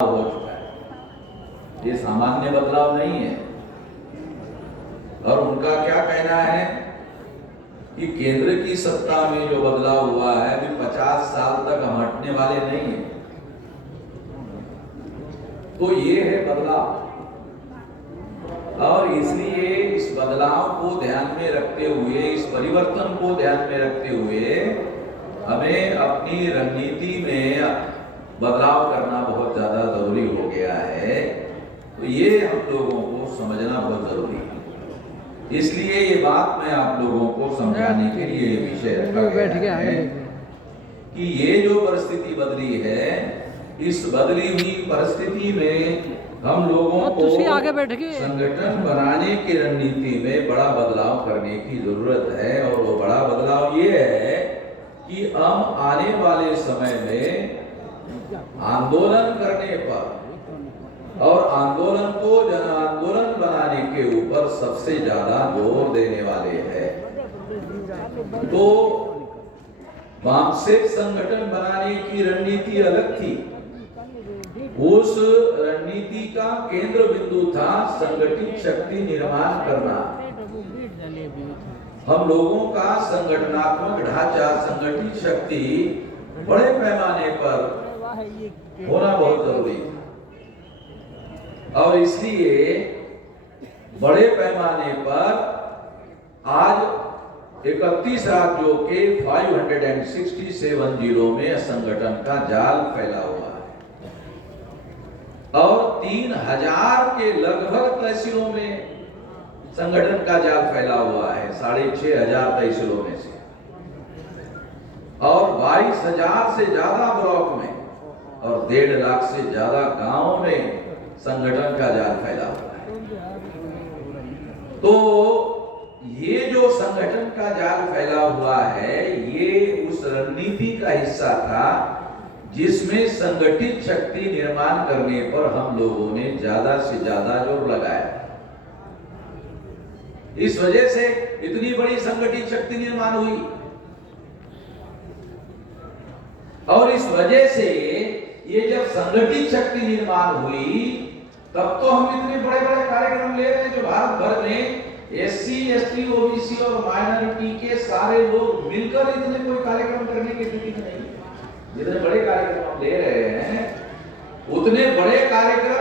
हो चुका है। ये सामान्य बदलाव नहीं है। और उनका क्या कहना है कि केंद्र की सत्ता में जो बदलाव हुआ है अभी 50 साल तक हम हटने वाले नहीं है। तो ये है बदलाव, और इसलिए इस बदलाव को ध्यान में रखते हुए, इस परिवर्तन को ध्यान में रखते हुए हमें अपनी रणनीति में बदलाव करना बहुत ज्यादा जरूरी हो गया है। तो ये हम लोगों को समझना बहुत जरूरी है। इसलिए ये बात मैं आप लोगों को समझाने के लिए विषय रखा गया है कि ये जो परिस्थिति बदली है, इस बदली हुई परिस्थिति में हम लोगों को संगठन बनाने की रणनीति में बड़ा बदलाव करने की जरूरत है। और वो बड़ा बदलाव ये है कि हम आने वाले समय में आंदोलन करने पर और आंदोलन को जन आंदोलन बनाने के ऊपर सबसे ज्यादा जोर देने वाले हैं। तो वामसेक संगठन बनाने की रणनीति अलग थी। उस रणनीति का केंद्र बिंदु था संगठित शक्ति निर्माण करना। हम लोगों का संगठनात्मक ढांचा, संगठित शक्ति बड़े पैमाने पर होना बहुत जरूरी है। और इसलिए बड़े पैमाने पर आज 31 राज्यों के 567 जिलों में संगठन का जाल फैला हुआ है और 3000 के लगभग तहसीलों में संगठन का जाल फैला हुआ है, 6500 तहसीलों में से, और 22,000 से ज्यादा ब्लॉक में और 1.5 लाख से ज्यादा गांवों में संगठन का जाल फैला हुआ है। तो ये जो संगठन का जाल फैला हुआ है, ये उस रणनीति का हिस्सा था जिसमें संगठित शक्ति निर्माण करने पर हम लोगों ने ज्यादा से ज्यादा जोर लगाया। इस वजह से इतनी बड़ी संगठित शक्ति निर्माण हुई और इस वजह से ये जब संगठित शक्ति निर्माण हुई तब तो हम इतने बड़े बड़े कार्यक्रम ले रहे हैं जो भारत भर में एससी, एसटी, ओबीसी और माइनॉरिटी के सारे लोग मिलकर इतने कोई कार्यक्रम करने की स्थिति में नहीं। जितने बड़े कार्यक्रम हम ले रहे हैं उतने बड़े कार्यक्रम